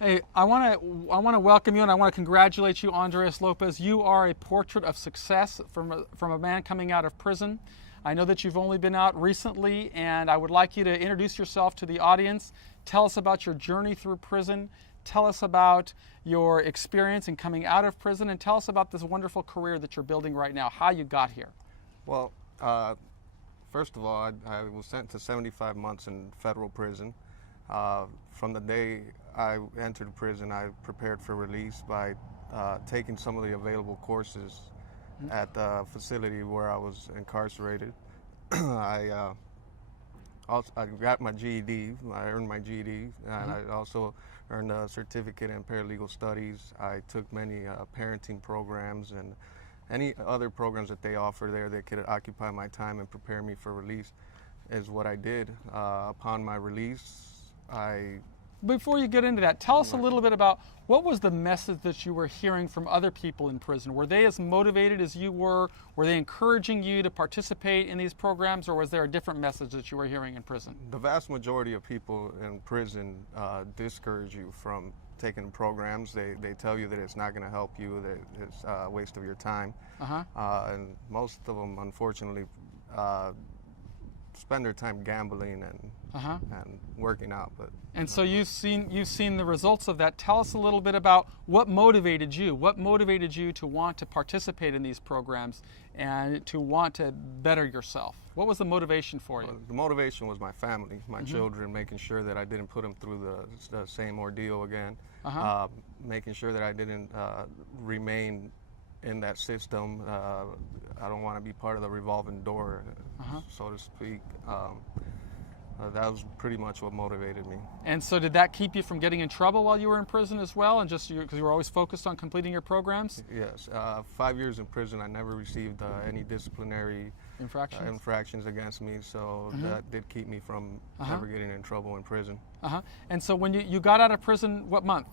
Hey, I want to welcome you and I want to congratulate you, Andres Lopez. You are a portrait of success from a man coming out of prison. I know that you've only been out recently, and I would like you to introduce yourself to the audience. Tell us about your journey through prison. Tell us about your experience in coming out of prison, and tell us about this wonderful career that you're building right now, how you got here. Well, first of all, I was sent to 75 months in federal prison. From the day I entered prison, I prepared for release by taking some of the available courses at the facility where I was incarcerated. I got my GED. I earned my GED, and I also earned a certificate in paralegal studies. I took many parenting programs and any other programs that they offer there that could occupy my time and prepare me for release is what I did. Upon my release, Before you get into that, tell us a little bit about what was the message that you were hearing from other people in prison. Were they as motivated as you were? Were they encouraging you to participate in these programs, or was there a different message that you were hearing in prison? The vast majority of people in prison discourage you from taking programs. They tell you that it's not going to help you, that it's a waste of your time. And most of them, unfortunately, spend their time gambling and working out. And so you've seen the results of that. Tell us a little bit about what motivated you. What motivated you to want to participate in these programs and to want to better yourself? What was the motivation for you? The motivation was my family, my children, making sure that I didn't put them through the same ordeal again, making sure that I didn't remain in that system. I don't want to be part of the revolving door, so to speak. That was pretty much what motivated me. And so did that keep you from getting in trouble while you were in prison as well, and just because you were always focused on completing your programs? Yes. 5 years in prison, I never received any disciplinary infractions against me, so that did keep me from ever getting in trouble in prison. And so when you got out of prison, what month?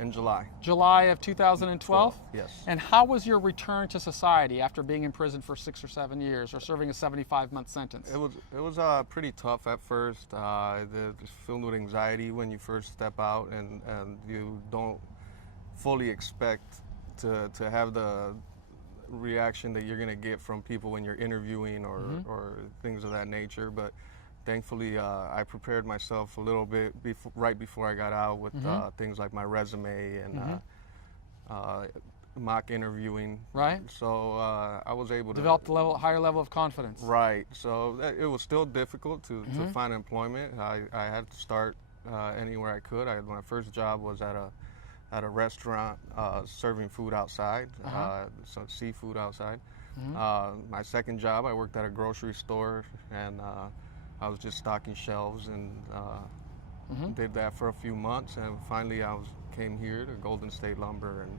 In July. July of 2012? Yes. And how was your return to society after being in prison for 6 or 7 years or serving a 75-month sentence? It was pretty tough at first. Filled with anxiety when you first step out, and you don't fully expect to have the reaction that you're going to get from people when you're interviewing or things of that nature. But thankfully, I prepared myself a little bit right before I got out with things like my resume and mock interviewing. Right. So I was able to develop a higher level of confidence. Right. So it was still difficult to find employment. I had to start anywhere I could. My first job was at a restaurant serving food outside, some seafood outside. My second job, I worked at a grocery store, and I was just stocking shelves, and did that for a few months, and finally came here to Golden State Lumber and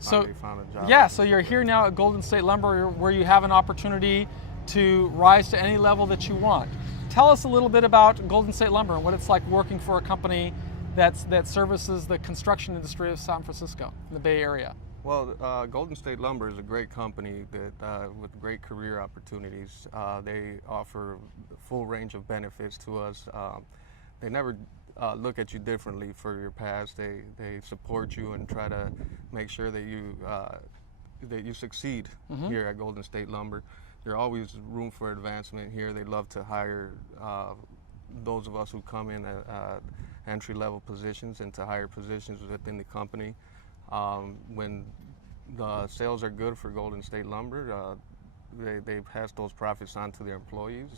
finally found a job. Yeah, so you're here now at Golden State Lumber, where you have an opportunity to rise to any level that you want. Tell us a little bit about Golden State Lumber and what it's like working for a company that services the construction industry of San Francisco, in the Bay Area. Well, Golden State Lumber is a great company that with great career opportunities. They offer a full range of benefits to us. They never look at you differently for your past. They support you and try to make sure that you succeed here at Golden State Lumber. There's always room for advancement here. They love to hire those of us who come in at entry-level positions into higher positions within the company. When the sales are good for Golden State Lumber, they pass those profits on to their employees.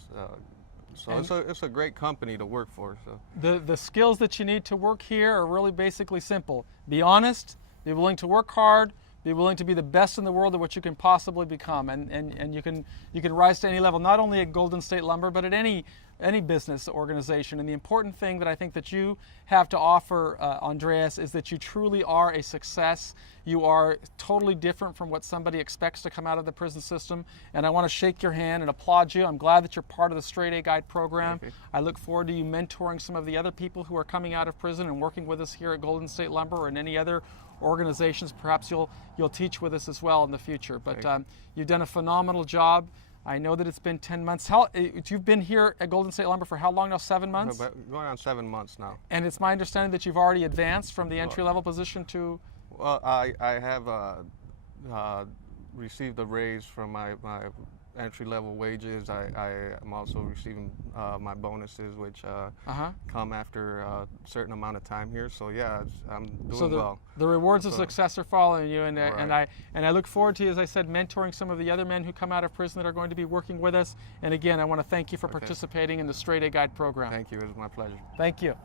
So it's a great company to work for. So the skills that you need to work here are really basically simple. Be honest, be willing to work hard, be willing to be the best in the world at what you can possibly become, and you can rise to any level, not only at Golden State Lumber, but at any business organization. And the important thing that I think that you have to offer, Andres, is that you truly are a success. You are totally different from what somebody expects to come out of the prison system. And I want to shake your hand and applaud you. I'm glad that you're part of the Straight A Guide program. I look forward to you mentoring some of the other people who are coming out of prison and working with us here at Golden State Lumber or in any other organizations. Perhaps you'll teach with us as well in the future. But you've done a phenomenal job. I know that it's been 10 months. You've been here at Golden State Lumber for how long now? 7 months? Going on 7 months now. And it's my understanding that you've already advanced from the entry-level position to... Well, I have received a raise from my entry-level wages. I am also receiving my bonuses, which come after a certain amount of time here. So yeah, I'm doing well. The rewards of success are following you, and Right. I look forward to, as I said, mentoring some of the other men who come out of prison that are going to be working with us. And again, I want to thank you for participating in the Straight A Guide program. Thank you. It was my pleasure. Thank you.